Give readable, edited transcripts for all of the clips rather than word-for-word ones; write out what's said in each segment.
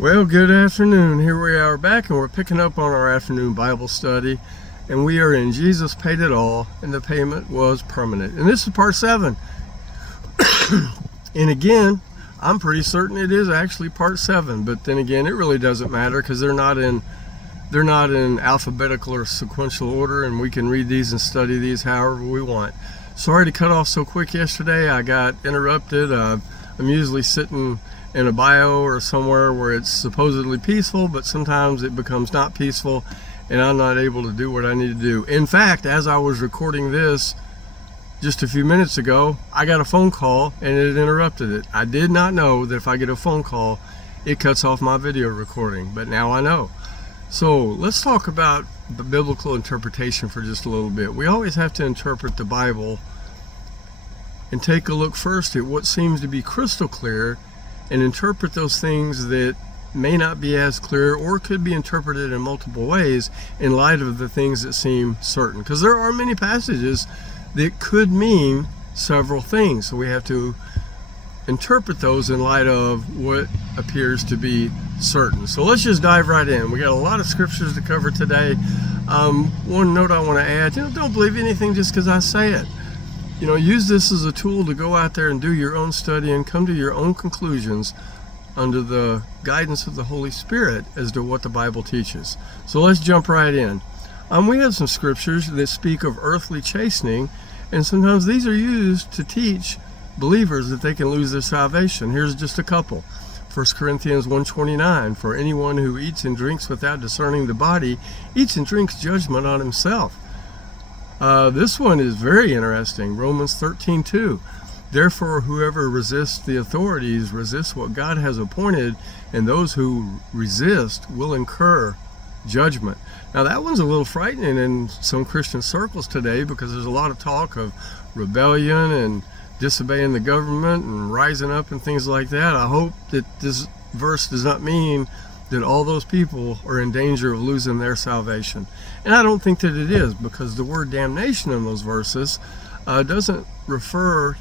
Well, good afternoon. Here we are back, and we're picking up on our afternoon Bible study. And we are in Jesus Paid It All, and the payment was permanent. And this is part 7. And again, I'm pretty certain it is actually part 7. But then again, it really doesn't matter because they're not in alphabetical or sequential order, and we can read these and study these however we want. Sorry to cut off so quick yesterday. I got interrupted. I'm usually sitting in a bio or somewhere where it's supposedly peaceful, but sometimes it becomes not peaceful and I'm not able to do what I need to do. In fact, as I was recording this just a few minutes ago, I got a phone call and it interrupted it. I did not know that if I get a phone call, it cuts off my video recording, but now I know. So let's talk about the biblical interpretation for just a little bit. We always have to interpret the Bible and take a look first at what seems to be crystal clear and interpret those things that may not be as clear or could be interpreted in multiple ways in light of the things that seem certain. Because there are many passages that could mean several things. So we have to interpret those in light of what appears to be certain. So let's just dive right in. We got a lot of scriptures to cover today. One note I want to add, don't believe anything just because I say it. Use this as a tool to go out there and do your own study and come to your own conclusions under the guidance of the Holy Spirit as to what the Bible teaches. So let's jump right in. We have some scriptures that speak of earthly chastening, and sometimes these are used to teach believers that they can lose their salvation. Here's just a couple. 1 Corinthians 1:29, for anyone who eats and drinks without discerning the body eats and drinks judgment on himself. This one is very interesting. Romans 13:2. Therefore, whoever resists the authorities resists what God has appointed, and those who resist will incur judgment. Now, that one's a little frightening in some Christian circles today because there's a lot of talk of rebellion and disobeying the government and rising up and things like that. I hope that this verse does not mean that all those people are in danger of losing their salvation. And I don't think that it is, because the word damnation in those verses doesn't refer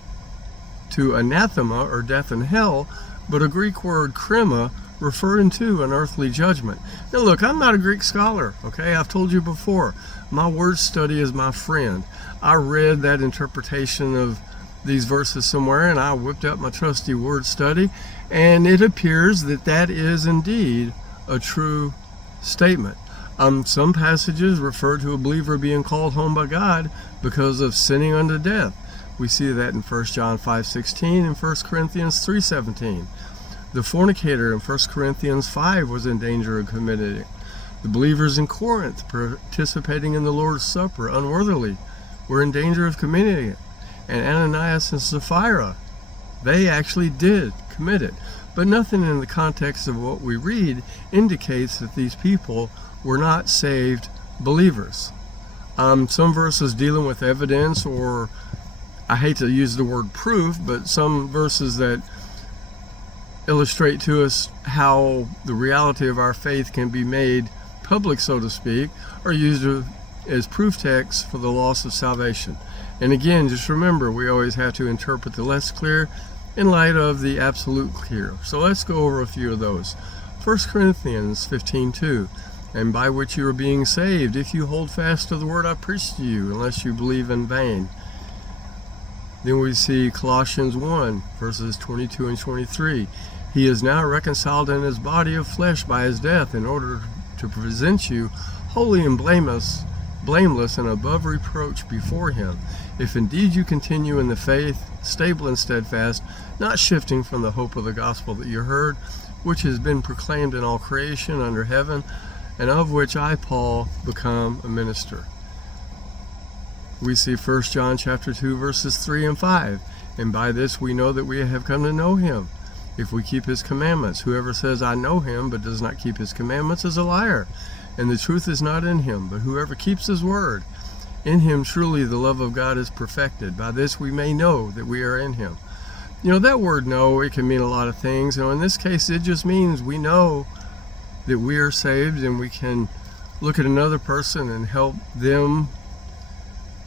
to anathema or death in hell, but a Greek word krima referring to an earthly judgment. Now look, I'm not a Greek scholar, okay? I've told you before, my word study is my friend. I read that interpretation of these verses somewhere and I whipped out my trusty word study, and it appears that that is indeed a true statement. Some passages refer to a believer being called home by God because of sinning unto death. We see that in 1 John 5:16 and 1 Corinthians 3:17. The fornicator in 1 Corinthians 5 was in danger of committing it. The believers in Corinth participating in the Lord's Supper unworthily were in danger of committing it. And Ananias and Sapphira, they actually did commit it. But nothing in the context of what we read indicates that these people were not saved believers. Some verses dealing with evidence, or I hate to use the word proof, but some verses that illustrate to us how the reality of our faith can be made public, so to speak, are used as proof texts for the loss of salvation. And again, just remember, we always have to interpret the less clear in light of the absolute clear. So let's go over a few of those. 1 Corinthians 15:2, and by which you are being saved, if you hold fast to the word I preached to you, unless you believe in vain. Then we see Colossians 1, verses 22 and 23. He is now reconciled in his body of flesh by his death, in order to present you holy and blameless and above reproach before him. If indeed you continue in the faith, stable and steadfast, not shifting from the hope of the gospel that you heard, which has been proclaimed in all creation under heaven, and of which I, Paul, become a minister. We see 1 John chapter 2, verses 3 and 5. And by this we know that we have come to know him, if we keep his commandments. Whoever says, I know him, but does not keep his commandments is a liar, and the truth is not in him. But whoever keeps his word, in him truly the love of God is perfected. By this we may know that we are in him. That word know, it can mean a lot of things. In this case, it just means we know that we are saved, and we can look at another person and help them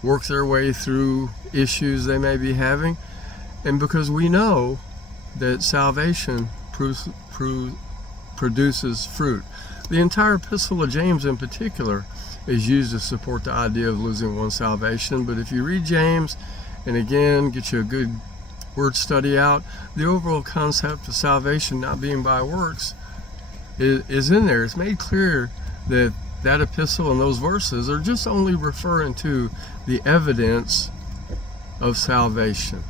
work their way through issues they may be having. And because we know that salvation produces fruit. The entire Epistle of James in particular is used to support the idea of losing one's salvation. But if you read James, and again, get you a good word study out, the overall concept of salvation not being by works is in there. It's made clear that that epistle and those verses are just only referring to the evidence of salvation.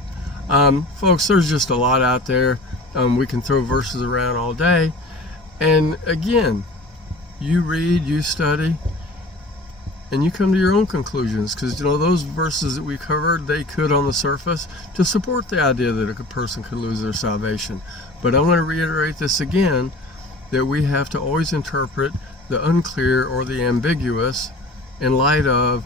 Folks, there's just a lot out there. We can throw verses around all day. And again, you read, you study, and you come to your own conclusions, because those verses that we covered, they could on the surface to support the idea that a person could lose their salvation. But I want to reiterate this again, that we have to always interpret the unclear or the ambiguous in light of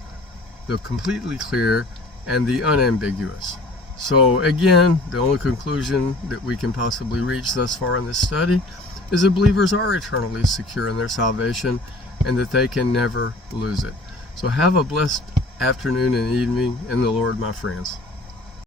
the completely clear and the unambiguous. So again, the only conclusion that we can possibly reach thus far in this study is that believers are eternally secure in their salvation and that they can never lose it. So have a blessed afternoon and evening in the Lord, my friends.